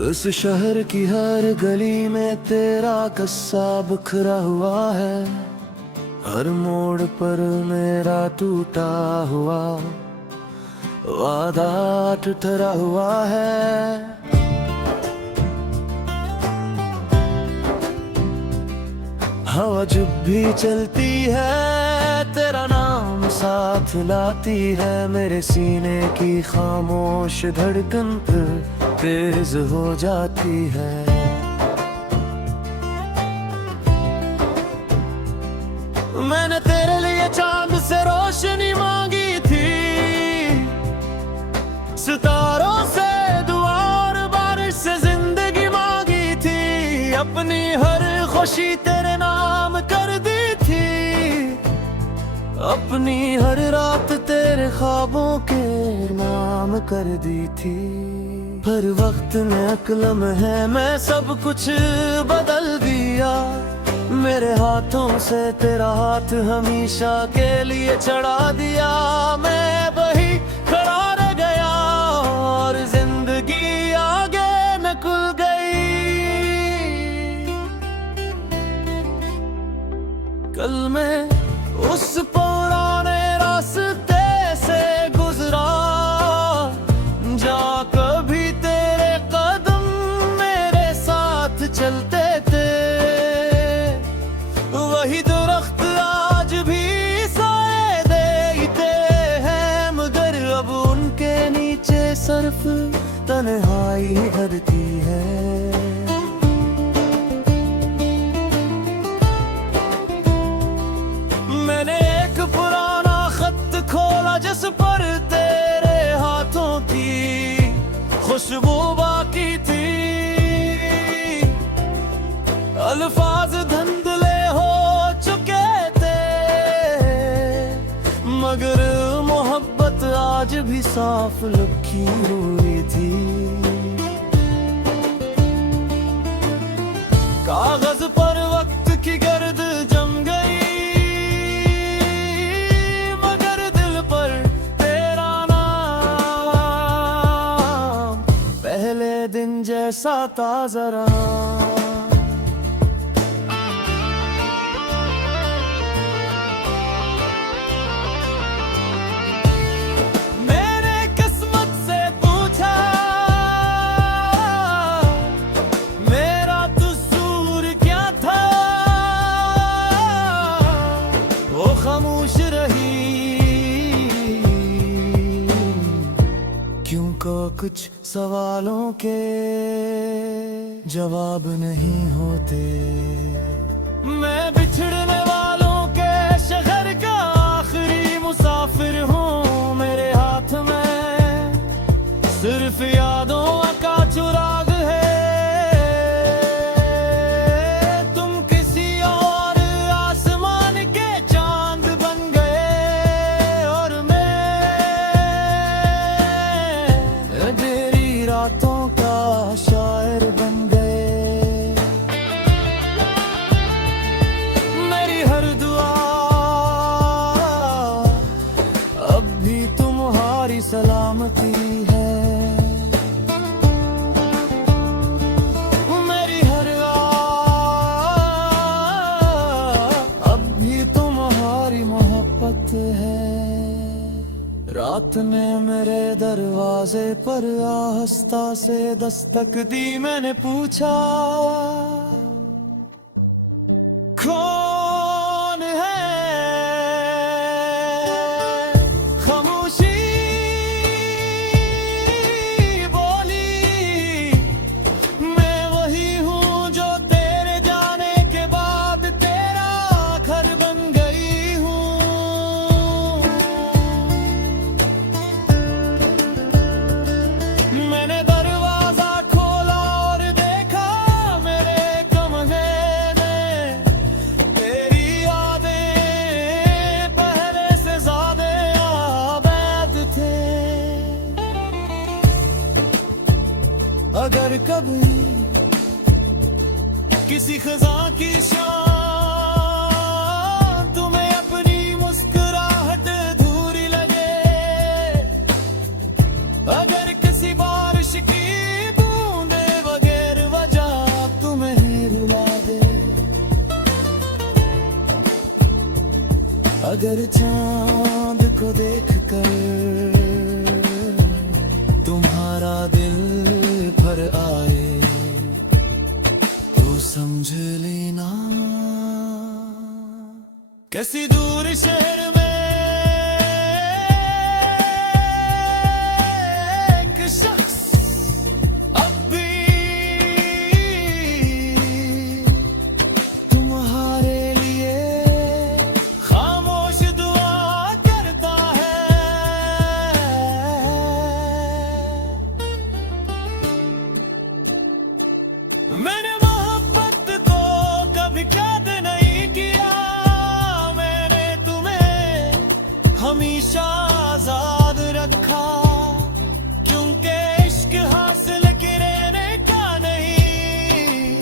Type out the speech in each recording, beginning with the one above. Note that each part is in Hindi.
इस शहर की हर गली में तेरा कस्सा बिखरा हुआ है। हर मोड़ पर मेरा टूटा हुआ वादा ठुठरा हुआ है। हवा जब भी चलती है तेरा नाम साथ लाती है। मेरे सीने की खामोश धड़कन फिर तेज हो जाती है। मैंने तेरे लिए चांद से रोशनी मांगी थी, सितारों से दुआ और बारिश से जिंदगी मांगी थी। अपनी हर खुशी तेरे नाम कर दी थी, अपनी हर रात तेरे ख्वाबों के नाम कर दी थी। पर वक्त ने अक्लम है मैं सब कुछ बदल दिया। मेरे हाथों से तेरा हाथ हमेशा के लिए छड़ा दिया। मैं वही खड़ा रह गया और जिंदगी आगे निकल गई। कल मैं उस पुराने रास्ते से गुजरा जहाँ कभी तेरे कदम मेरे साथ चलते थे। वही दरख्त आज भी साए देते हैं, मगर अब उनके नीचे सिर्फ तन्हाई भरती है। मैंने एक पुराना खत खोला जिस पर तेरे हाथों की खुशबू बाकी थी। अल्फाज धुंधले हो चुके थे, मगर मोहब्बत आज भी साफ लिखी हुई थी। कागज पर वक्त की गर्द जम गई, मगर दिल पर तेरा नाम पहले दिन जैसा ताजा रहा। खामोश रही क्योंकि कुछ सवालों के जवाब नहीं होते। मैं बिछड़ने वालों के शहर का आखिरी मुसाफिर हूँ। मेरे हाथ में सिर्फ यादों का चुराग है। रातों का शायर बन गए। मेरी हर दुआ अब भी तुम्हारी सलामती है। मेरी हर अब भी तुम्हारी मोहब्बत है। रात ने मेरे दरवाजे पर आहिस्ता से दस्तक दी। मैंने पूछा कौन है? खामोशी बोली मैं वही हूँ जो तेरे जाने के बाद तेरा घर बन गई हूँ। मैंने दरवाजा खोला और देखा मेरे कमरे में तेरी यादें पहले से ज्यादा आबाद थे। अगर कभी किसी खज़ां की शान तुम्हें अपनी मुस्कुराहट अधूरी लगे, अगर किसी बारिश की बूंदे अगर चांद को देखकर तुम्हारा दिल भर आए तो समझ लेना किसी दूर शहर में एक शख्स अब भी तुम्हारे लिए खामोश दुआ करता है। मैंने मोहब्बत को कभी कैद नहीं किया, मैंने तुम्हें हमेशा आजाद रखा, क्योंकि इश्क हासिल करने का नहीं,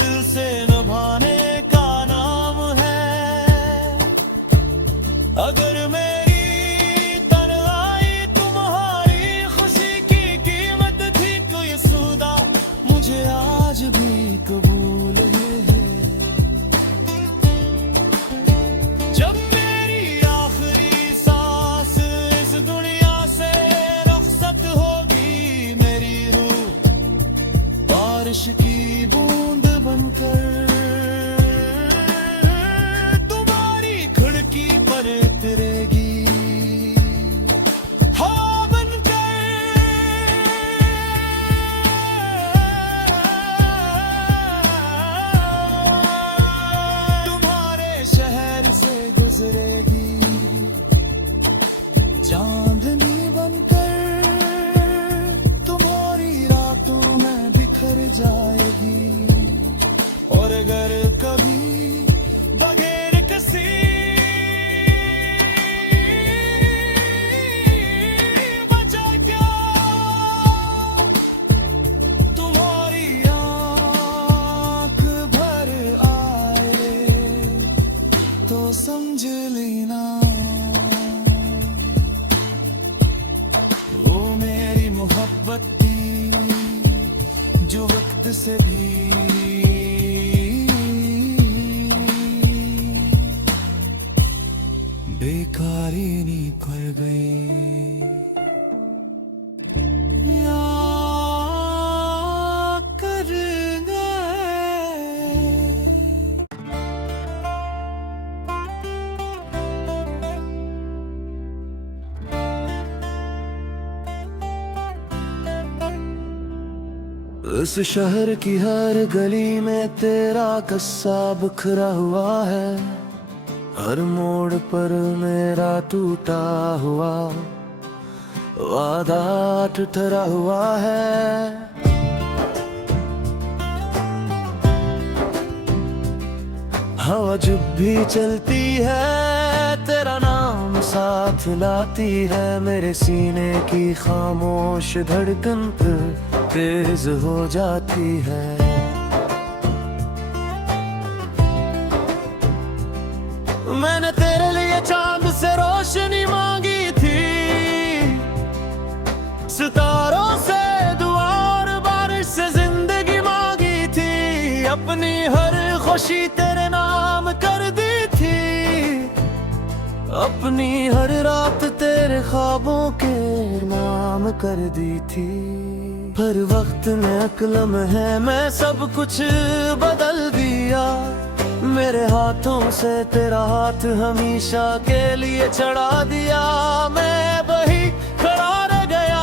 दिल से निभाने का नाम है। अगर मेरी तन्हाई तुम्हारी खुशी की कीमत थी कोई सौदा, मुझे आज भी कबूल है। जब मेरी आखिरी सांस इस दुनिया से रुखसत होगी, मेरी रूह बारिश की बूंद बनकर तुम्हारी खिड़की पर उतरेगी। हवा बनकर तुम्हारे शहर से गुजरेगी, चांदनी बनकर तुम्हारी रातों में बिखर जाएगी। और अगर कभी बगैर किसी वजह क्या तुम्हारी आँख भर आए तो समझ लेना वो मेरी मोहब्बत थी जो वक्त से भी बेकारी नहीं कर गई। या कर गए। इस शहर की हर गली में तेरा कस्सा बिखरा हुआ है, हर मोड़ पर मेरा टूटा हुआ वादा ठुठरा हुआ है। हवा जब भी चलती है तेरा नाम साथ लाती है, मेरे सीने की खामोश धड़कन पर तेज हो जाती है। मैंने तेरे लिए चांद से रोशनी मांगी थी, सितारों से दुआ और बारिश से जिंदगी मांगी थी, अपनी हर खुशी तेरे नाम कर दी थी, अपनी हर रात तेरे ख्वाबों के नाम कर दी थी। पर वक्त ने अक्लम है मैं सब कुछ बदल दिया, मेरे हाथों से तेरा हाथ हमेशा के लिए छड़ा दिया। मैं वही खड़ा रह गया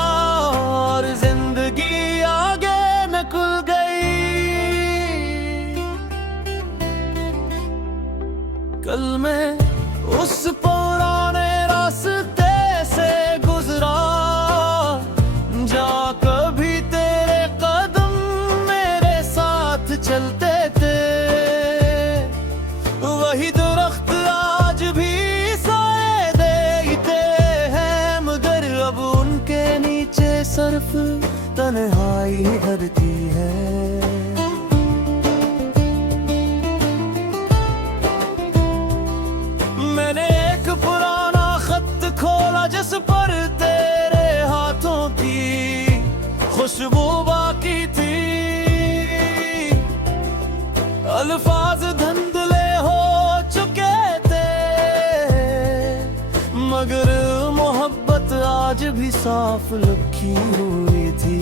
और जिंदगी आगे निकल गई। कल मैं उस पुराने रास्ते से गुजरा जहाँ कभी तेरे कदम मेरे साथ चलते थे, वही दरख्त आज भी साए देते हैं, मगर अब उनके नीचे सिर्फ तन्हाई भरती है। मैंने एक पुराना खत खोला जिस पर तेरे हाथों की खुशबू बाकी थी, अल्फाज धुंधले हो चुके थे साफ लिखी हुई थी।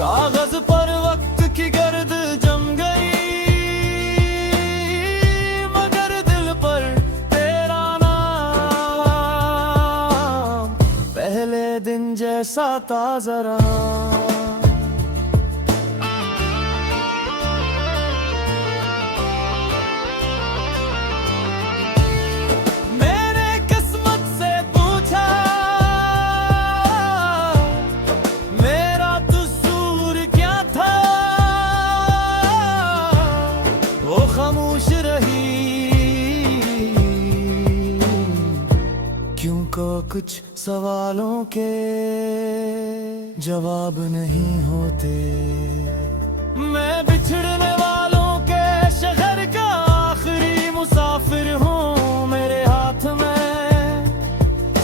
कागज पर वक्त की गर्द जम गई, मगर दिल पर तेरा नाम पहले दिन जैसा ताजा रहा। खामोश रही क्योंकि कुछ सवालों के जवाब नहीं होते। मैं बिछड़ने वालों के शहर का आखिरी मुसाफिर हूँ। मेरे हाथ में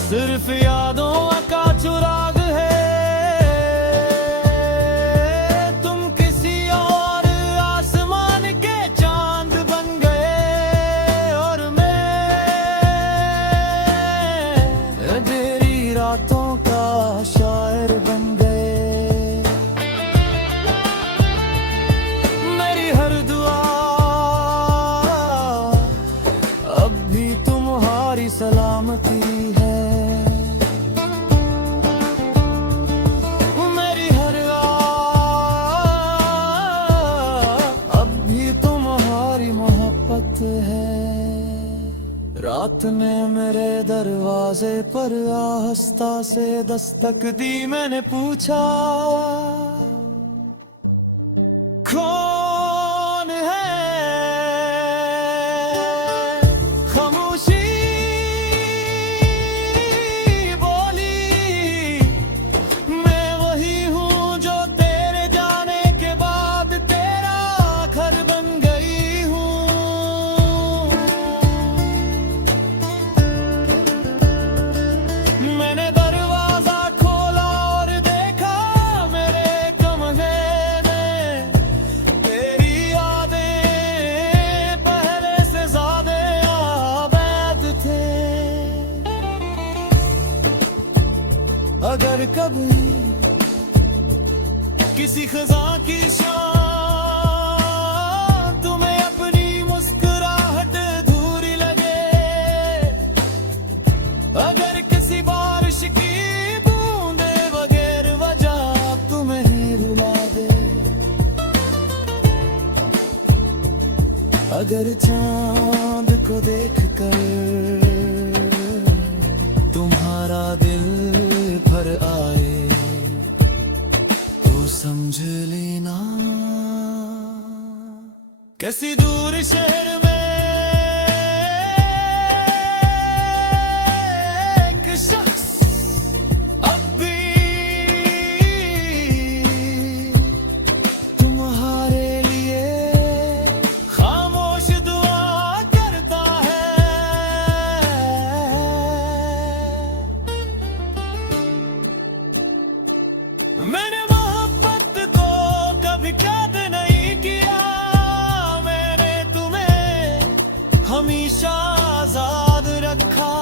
सिर्फ यादों का चुराग है। रातों का शायर बन गए। मेरी हर दुआ अब भी तुम्हारी सलामती है। मेरी हर अब भी तुम्हारी मोहब्बत है। रात ने मेरे दरवाजे पर आहिस्ता से दस्तक दी। मैंने पूछा कौन है? खामोशी बोली मैं वही हूँ जो तेरे जाने के बाद तेरा घर बन गई हूँ। मैंने दरवाजा खोला और देखा मेरे कमरे में तेरी यादें पहले से ज्यादा आबाद थे। अगर कभी किसी खजा की शान तुम्हें अपनी मुस्कुराहट अधूरी लगे, अगर किसी बारिश की बूंदे बगैर वजह तुम्हें ही रुला दे, अगर चांद को देखकर तुम्हारा दिल भर आए तो समझ लेना किसी दूर शहर में मैंने मोहब्बत को कभी कैद नहीं किया। मैंने तुम्हें हमेशा आजाद रखा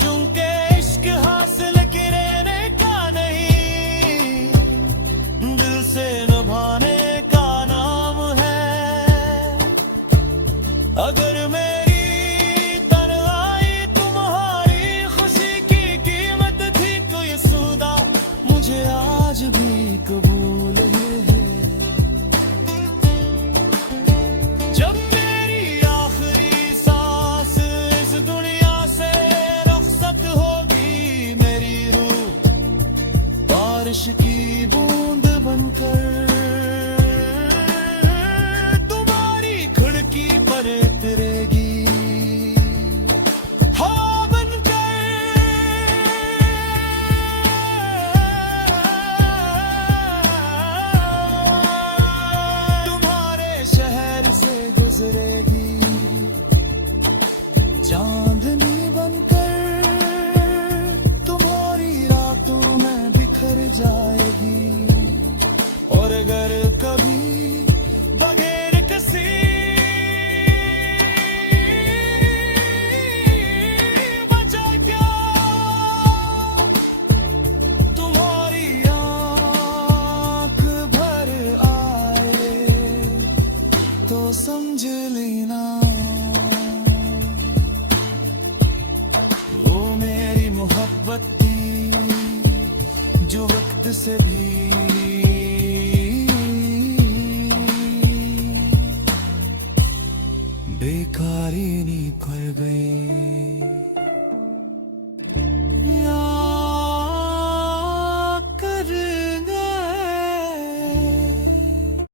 क्योंकि इश्क हासिल करने का नहीं दिल से निभाने का नाम है। अगर मेरी तन्हाई तुम्हारी खुशी की कीमत थी तो ये सौदा मुझे आज भी कबूल है। जब मेरी आखिरी सांस इस दुनिया से रुखसत होगी मेरी रूह बारिश की बूंद बनकर तुम्हारी खिड़की पर उतरेगी। गुजरेगी चांदनी बनकर तुम्हारी रातों में बिखर जाएगी। और अगर